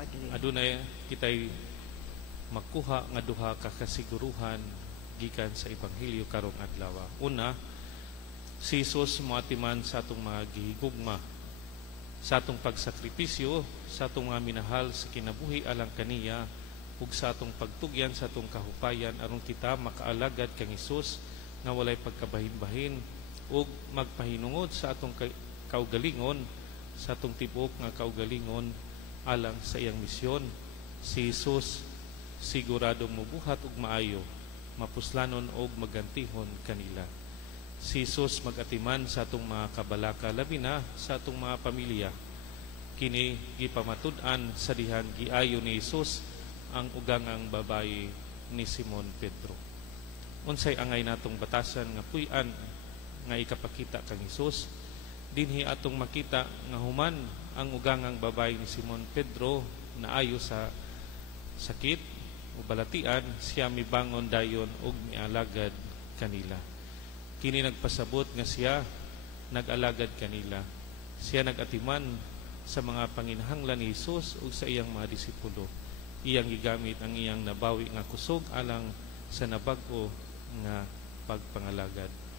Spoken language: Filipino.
Padre. Adunay kitay magkuha nga duha ka kasiguruhan gikan sa ebanghelyo karong adlaw. Una, si Jesus moatiman sa atong mga gihigugma, sa atong pagsakripisyo, sa atong mga minahal sa kinabuhi alang kaniya, ug sa atong pagtugyan sa atong kahupayan aron kita makaalagad kang Hesus nga walay pagkabahin-bahin ug magpahinungod sa atong kaugalingon, sa atong tibok nga kaugalingon alang sa iyang misyon. Si Jesus siguradong mubuhat ug maayo, mapuslanon og magantihon kanila. Si Jesus magatiman sa atong mga kabalaka, labi na sa atong mga pamilya. Kini gipamatud-an sa dihan giayo ni Jesus ang ugangang babayi ni Simon Pedro. Unsay angay natong batasan nga puy-an nga ikapakita kang Hesus, dinhi atong makita nga human ang ugangang babayi ni Simon Pedro na ayo sa sakit o balatian, siya mibangon dayon ug mialagad kanila. Kini nagpasabot nga siya nag-alagad kanila. Siya nagatiman sa mga panginahanglan ni Hesus ug sa iyang mga disipulo. Iyang gigamit ang iyang nabawi nga kusog alang sa nabag-o nga pagpangalagad.